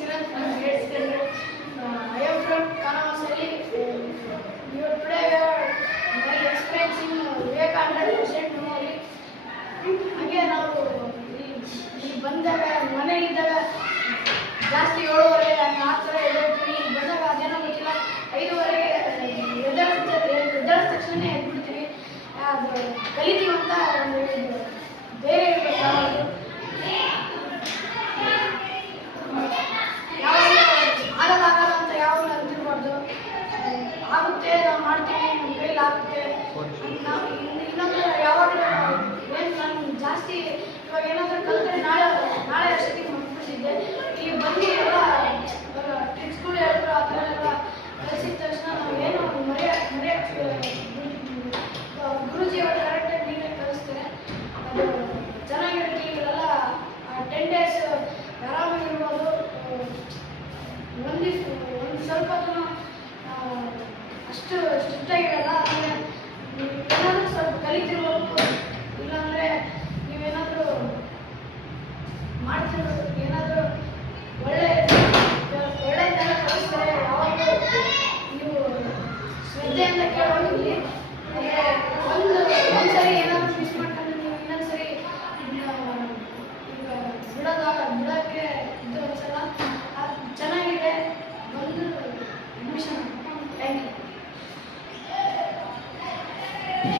Siran from grade standard. I am from Kanavasali. Today we are experiencing Vivekananda memory. ಹಾಗೆ ನಾವು ಇಲ್ಲಿ ಬಂದಾಗ ಮನೆಯಲ್ಲಿದ್ದಾಗ ಜಾಸ್ತಿ 7:30 ಆ ಥರ ಎದ್ದೇಳ್ತೀವಿ. ಇಲ್ಲಿ ಬಂದಾಗ ಅದೇನೋ ಗೊತ್ತಿಲ್ಲ 5:30 ಎದ್ದೇಳಿದ ತಕ್ಷಣ ಎದ್ಬಿಡ್ತೀವಿ. ಅದು ಕಲಿತೀವಿ ಅಂತ ಒಂದು ಬೇರೆ ಇರಬೇಕು. ಯಾವಾಗ ಆಗಲ್ಲ ಅಂತ ಯಾವಾಗಲೂ ಅಂತಿರ್ಬಾರ್ದು. ಆಗುತ್ತೆ, ನಾವು ಮಾಡ್ತೀವಿ, ನಮ್ಮ ಕೈಲಿ ಆಗುತ್ತೆ. ನಾವು ಇನ್ನೊಂದು ಯಾವಾಗಲೂ ಏನು ನಾನು ಜಾಸ್ತಿ ಇವಾಗ ಏನಾದರೂ ಕಲಿತ್ರೆ ನಾಳೆ ಅಷ್ಟೊತ್ತಿಗೆ ಮುಗಿಸ್ಬಿಟ್ಟಿದ್ದೆ. ಇಲ್ಲಿ ಬಂದು ಎಲ್ಲ ಟ್ರಿಕ್ಸ್ಗಳು ಹೇಳಿದ್ರು, ಆ ಥರ ಎಲ್ಲ ಕಲಿಸಿದ ತಕ್ಷಣ ನಾವು ಏನು ಗುರುಜಿ ಅವರು ಕರೆಕ್ಟಾಗಿ ನೀವೇ ಕಲಿಸ್ತಾರೆ. ಅದು ಚೆನ್ನಾಗಿರುತ್ತೆ. ಇವೆಲ್ಲ 10 days ಆರಾಮಾಗಿರ್ಬೋದು. ಒಂದು ಸ್ವಲ್ಪ ಅಷ್ಟು ಸ್ಟ್ರಿಕ್ಟ್ ಆಗಿರಲ್ಲ. ಏನಾದರೂ ಸ್ವಲ್ಪ ಕಲಿತಿರ್ಬೋದು.